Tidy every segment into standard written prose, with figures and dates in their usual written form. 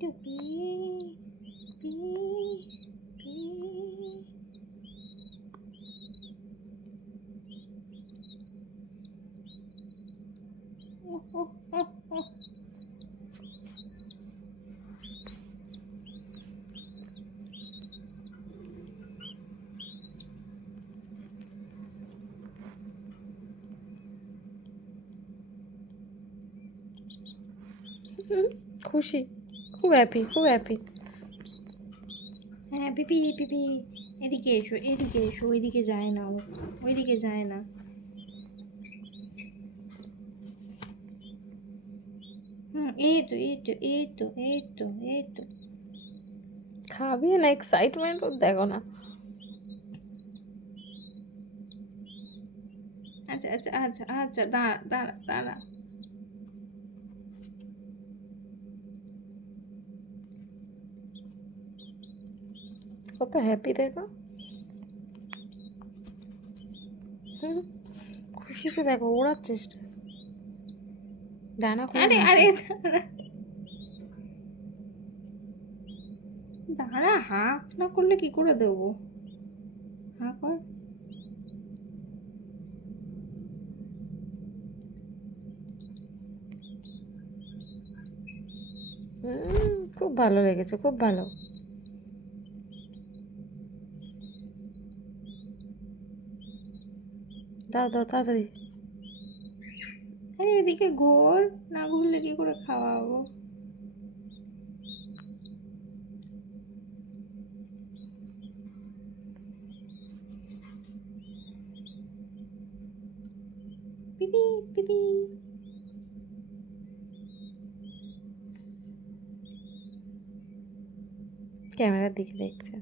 একটু P P P. খুশি, খুব হ্যাপি, খুব হ্যাপি। হ্যাঁ পিপি পিপি, এদিকে এসো, এদিকে এসো, ওইদিকে যায় না ও, ওইদিকে যায় না। এই তো এই তো এই তো এই তো এই তো। খাবি না, এক্সাইটমেন্ট ওর দেখো না। আচ্ছা আচ্ছা আচ্ছা আচ্ছা, দাঁড়া দাঁড়া দাঁড়া। কত হ্যাপি দেখো। খুশিতে দেখো ওড়ার চেষ্টা, ডানা খুলে আরে নাচে। আরে দাঁড়া দাঁড়া, হাঁক না করলে কি করে দেবো? হাঁ কর। খুব ভালো লেগেছে, খুব ভালো। দাও দাও তাড়াতাড়ি। আরে এদিকে ঘোর, না ঘুরলে কি করে খাওয়াবো? পিপি পিপি। ক্যামেরার দিকে দেখছে।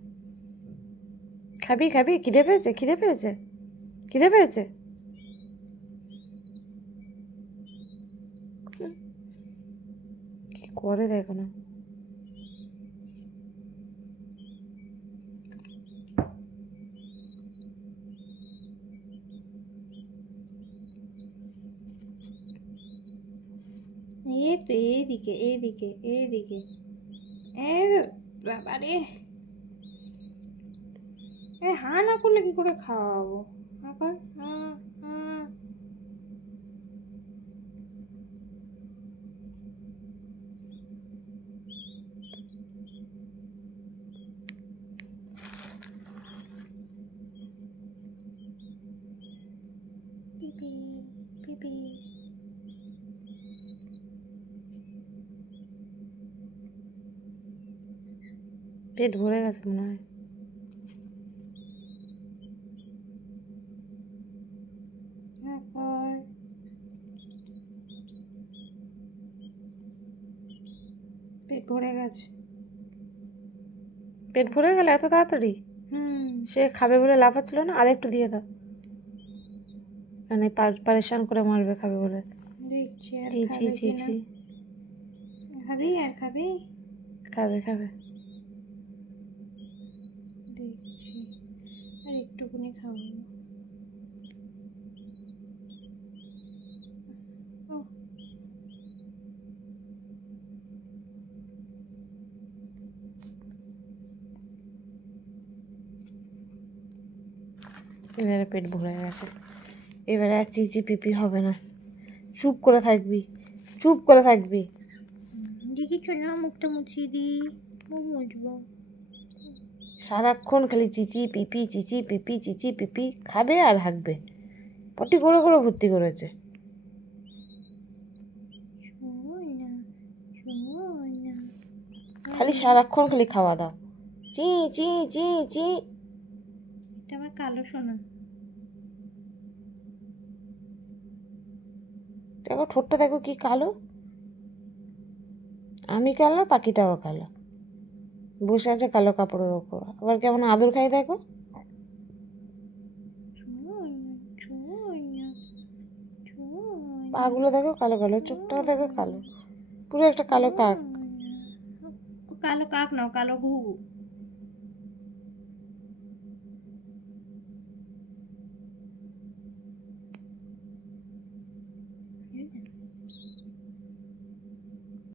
খাবি খাবি, খিদে পেয়েছে, খিদে পেয়েছে, খিদে পেয়েছে। কি করে দেখো না। এই তো এইদিকে এইদিকে এইদিকে। এ বাবারে, হাঁ না করলে কি করে খাওয়াবো? হাঁ কর, হাঁ হাঁ। পিপি পিপি। পেট ভরে গেছে মনে হয়। হাঁ কর। পেট ভরে গেছে। পেট ভরে গেল এত তাড়াতাড়ি? হুম। সে খাবে বলে লাফাচ্ছিল না, আর একটু দিয়ে দাও, মানে পারেশান করে মারবে খাবে বলে। দেখছি আর ছি ছি খাবে ছি কিনা। ছি। খাবি আর খাবি? খাবে খাবে। দেখছি, আর একটুখানি খাওয়াবো। ও, এবারে পেট ভরে গেছে, এবারে আর চিচি পিপি হবে না। চুপ করে থাকবি, চুপ করে থাকবি। দেখিছো না, মুখটা মুছিয়ে দিই, মুখ মুছবো। সারাক্ষণ খালি চিচি পিপি চিচি পিপি চিচি পিপি, খাবে আর হাঁকবে। পটি করে করে ভর্তি করেছে। ছুঁই না, ছুঁই না। খালি সারাক্ষণ খালি খাওয়া দাও, চি চি চি চি। এটা আমার কালো সোনা। দেখো ঠোঁটটা দেখো কি কালো। আমি কালো, পাখিটাও কালো, বসে আছে কালো কাপড়ের ওপর, আবার কেমন আদর খাই দেখো। ছুঁই না, ছুঁই না, ছুঁই না, পাগুলো দেখো কালো কালো, চোখটাও দেখো কালো, পুরো একটা কালো কাক। ছুঁই না। কালো কাক নাও, কালো ঘুঘু।